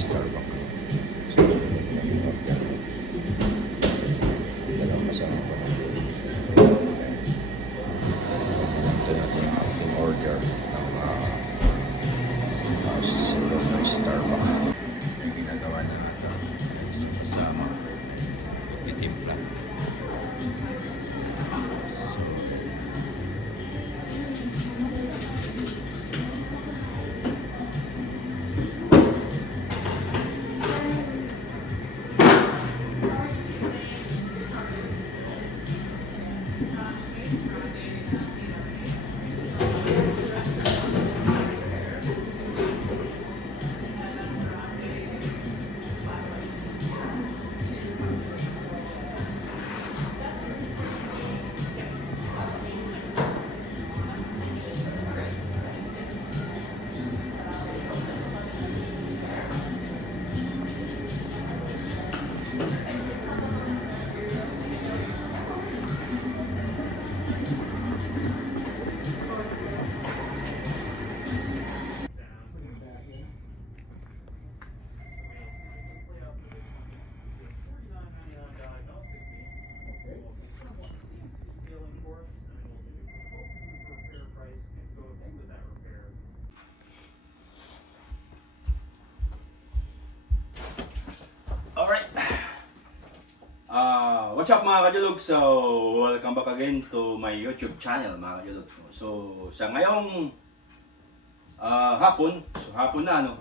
Starbucks. So, order. Dalawang kasama ko. Ito natin ang ating order ng silver na Starbucks. Yung ginagawa na ito isang kasama. Titimpla. So, alright. What's up mga kajulog? So, welcome back again to my YouTube channel mga kajulog. So, sa ngayong hapon, so hapon na ano,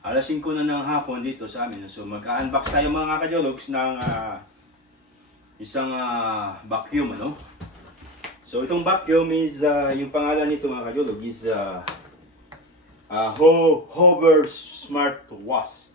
alas 5 na ng hapon dito sa amin. So, mag-unbox tayo mga kajologs ng isang vacuum ano. So, itong vacuum is, yung pangalan nito mga kajolog is Hover Smart Wash.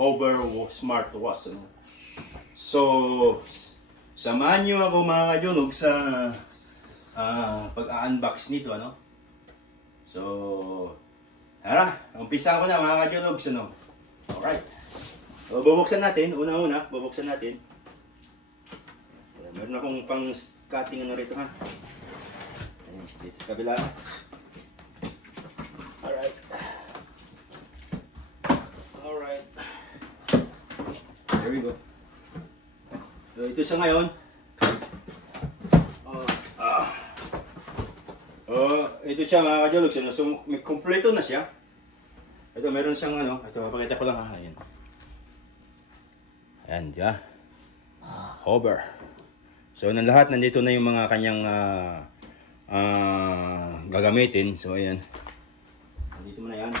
Hover Smart Wash ano. So, samahan nyo ako mga kajolog sa pag-unbox nito ano. So, tara, umpisa ko na mga kajolog ano. Alright. So, bubuksan natin, una-una, bubuksan natin. Meron akong pang cutting ano rito ha. Ayan, dito sa kabila. Alright. Alright. There we go. So, ito sa ngayon. Ito siya mga kajolog. So, may kompleto na siya. Ito, meron siyang ano. Ito, mapakita ko lang ha. Ayan. Ayan, diba? Hover. So, ng lahat, nandito na yung mga kanyang gagamitin. So, ayan. Nandito mo na yan.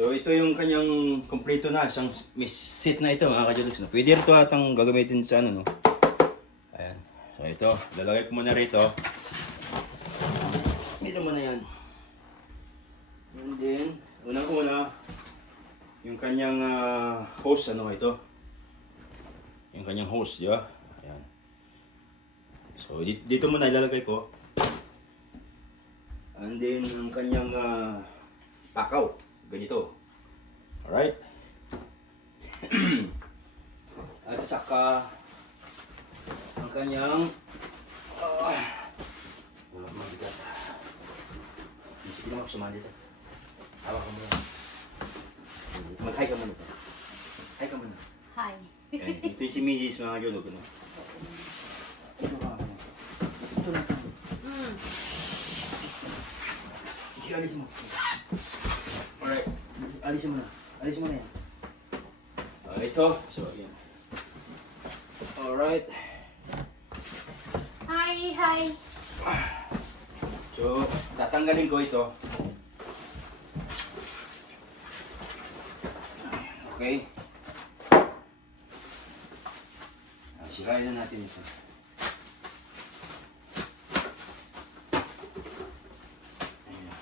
So, ito yung kanyang kompleto na. Isang may seat na ito, mga kajologs. Pwede rin ito atang gagamitin sa ano, no? Ayan. So, ito. Lalagay ko muna rito. Dito mo na yan. And then, unang-una, yung kanyang hose, ano ito? Yung kanyang hose, di ba? Ayan. So, dito muna ilalagay ko. And then, ang kanyang pakaw. Ganito. Alright. At saka ang kanyang mabigat. Hindi mo ako sumali dito. Hawak ka muna. Mag-hi ka muna. Hi ka muna. Hi. Ito yung si Mrs. mga kajolog. Ito ka. Ito na. Sige, alis mo. Alright. Alisin mo na. Alisin mo na yan. Ito. So, yan. Alright. Hi, hi. So, tatanggalin ko ito. Okay. Sirain na natin ito. Ayan.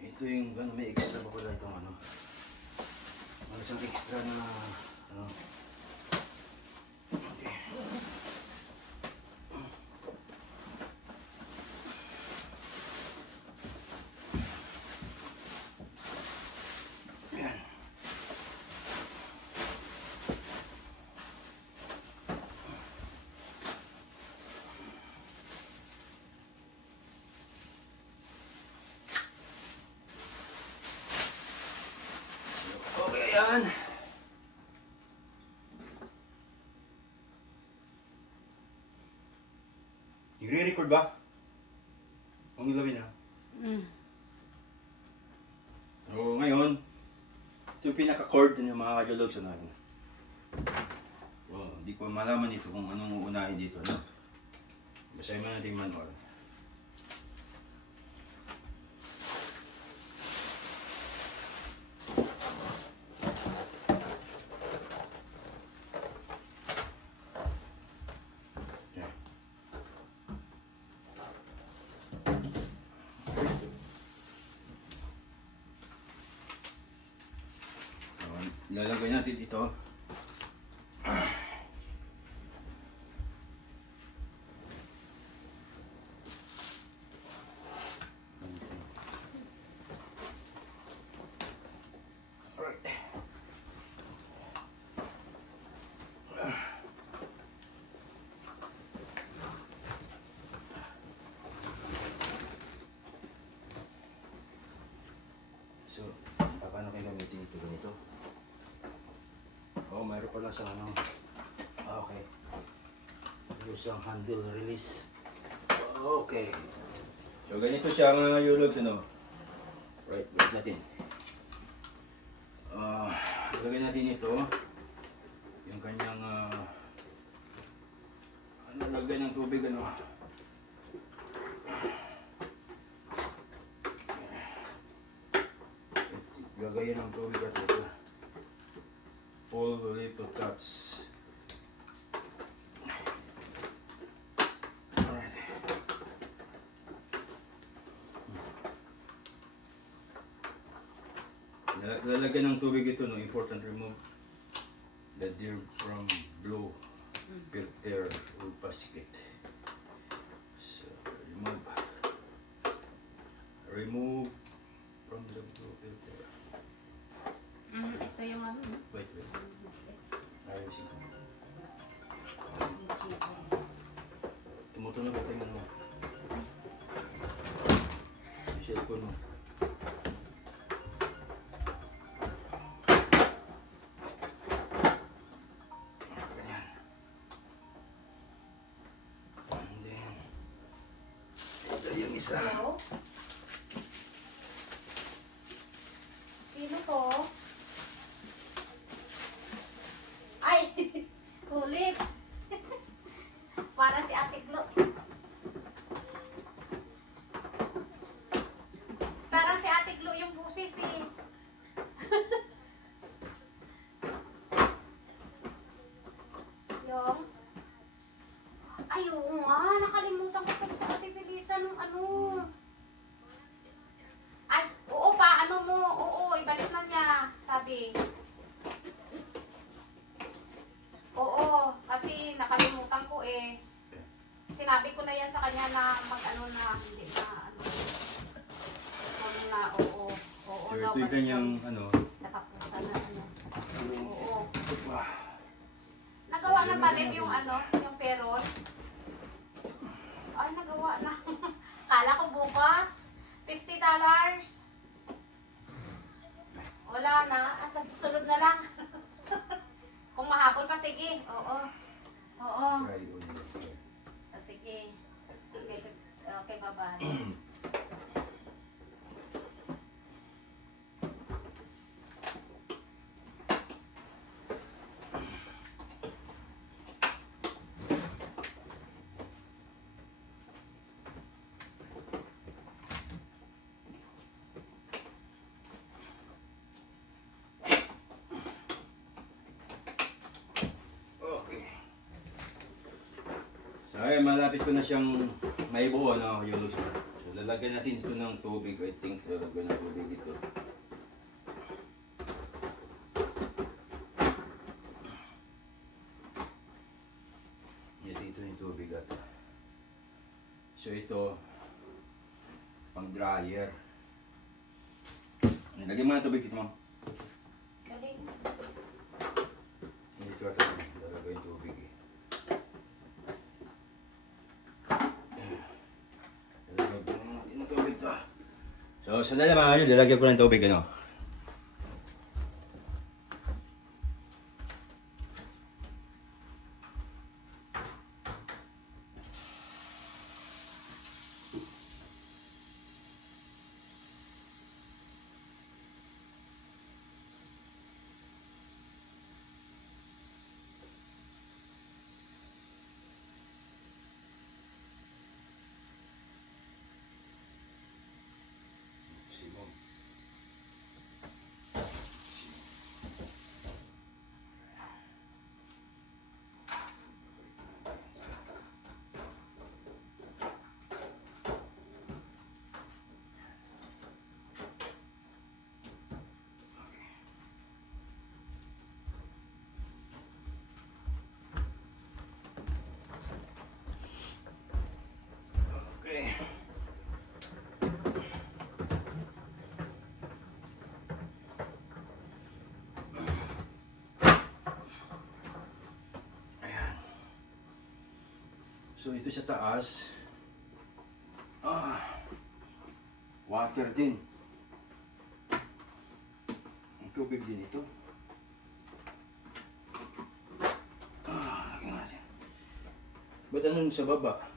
Ito yung ano, may extra pa pala itong ano. May isang extra na ano. Okay. Ayan. Okay, yan. Nagre-record ba? Ang gawin na. So, ngayon, ito yung pinaka-chord ng mga kajologs na natin. So, hindi ko malaman dito kung anong uunahin dito. No? Basahin mo natin yung manual. Ilalagay natin ito. So, paano kayo gamitin ito ganito? Oh, mayroon pala sa ano. Okay. Use ang handle release. Okay. So, ganito siya mga yologs, ano. Right, wait natin. Lagyan natin ito. Yung kanyang lagyan ng tubig, ano. Lagayan ng tubig at ito. Pull the lip to touch. Alright. Lalagyan ng tubig ito, no? Important, remove the dirt from blue filter or basket. So, remove from the blue filter. Ito yung ano. Wait. Ayusin ko. Tumutunog ito yung ano. Cellphone mo. Ganyan. And then, ito yung isa. Hello? Sino to? Ay! Kulip! Para si Ate Glo. Parang si Ate Glo yung busis eh. Yung? Ay, oo nga. Nakalimutan ko pag sa Ate Felisa nung ano. Ay, oo pa. Ano mo? Oo, ibalik na niya. Sabi. Oo, kasi nakalimutan ko eh. Sinabi ko na yan sa kanya na mag-ano na, hindi na ano. Ano na, oo. Oo So, daw. ito yung kanyang ano. Natapusan na ano. Oo. Nagawa na pala yung ano, yung peron. Ay, nagawa na. Kala ko bukas. $50. Wala na. Sa susunod na lang. Kung mahapon pa, sige. Oo. Oo. Try ulit. Sige. Okay, bye-bye. Ay, malapit ko na siyang maibuo, no, yung lugar. So, lalagyan natin ito ng tubig. I think lalagyan ng tubig ito. Ito yung tubig at so ito pang dryer. Lagyan mo ng tubig dito, ma'am. Galing. Hindi ko ito lalagay yung tubig eh. Lalagyan natin ng tubig to. So sandali mga kanyo, lalagyan ko ng tubig ano. Simon. Okay. Ayan. So ito sa taas. Water din. Ang tubig din ito. Lagyan natin. Ba't ano sa baba?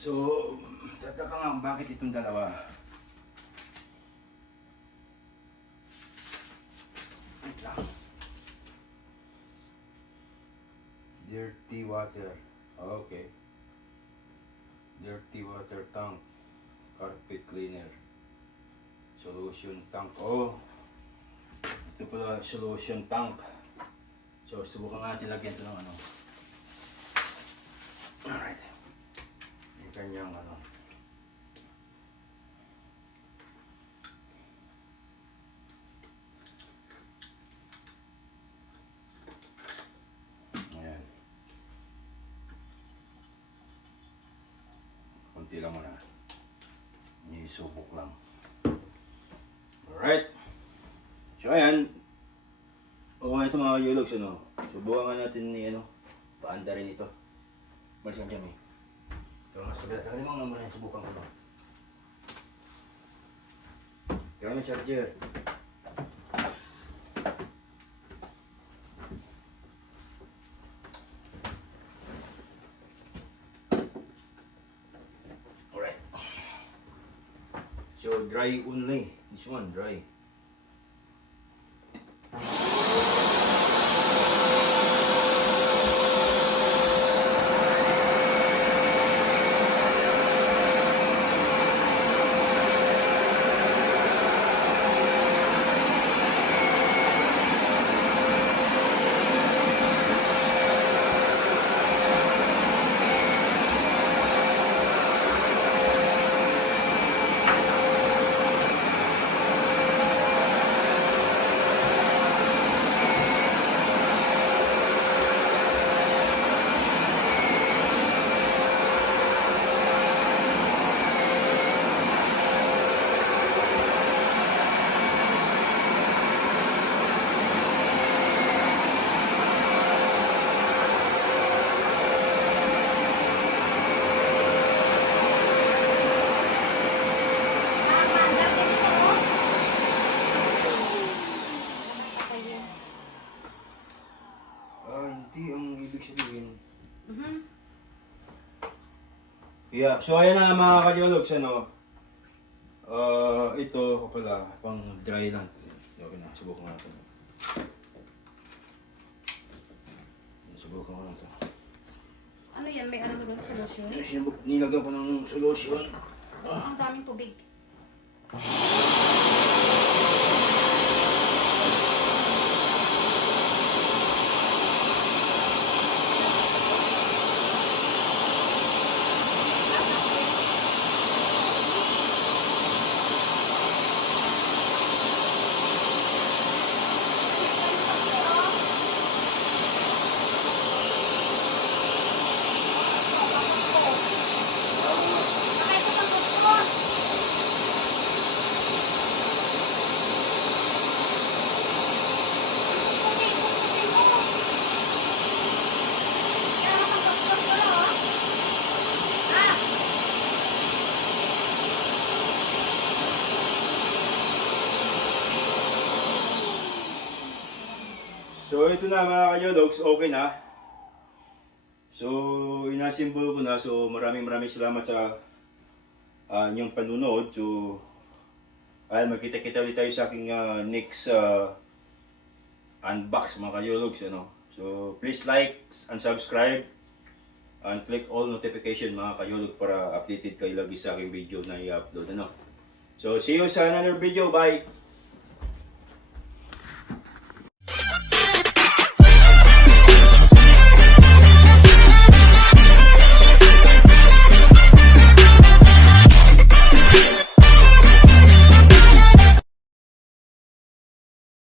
So, tataka nga bakit itong dalawa? Wait lang. Dirty water. Okay. Dirty water tank. Carpet cleaner. Solution tank. Oh. Ito pala solution tank. So, subukan natin lagyan ito ng ano. Alright. Yung kanyang ano. Ayan. Kunti lang muna. Isubok lang. Alright. So ayan. O ito mga yologs ano. Subukan nga natin ni ano. Paanda rin ito. Malis kang dyan eh. Ito mas kabila. Tagali mo nga muna yung subukan ko. Kaya may charger. Alright. So dry only. This one dry. Yeah, so ayan na mga kajologs, ano. Ito pala, pang dry lang. Okay na, subukan ko natin. Subukan ko na ito. Ano yan? May ano doon solusyon? Nilagyan ko ng solusyon. Ang daming tubig. So ito na mga kajologs, okay na. So inasimbol ko na. So maraming salamat sa inyong panunood. So ay magkita-kita ulit tayo sa aking next unbox mga kajologs, ano. So please like and subscribe and click all notification mga kajolog para updated kayo lagi sa aking video na i-upload, ano. So see you sa another video. Bye.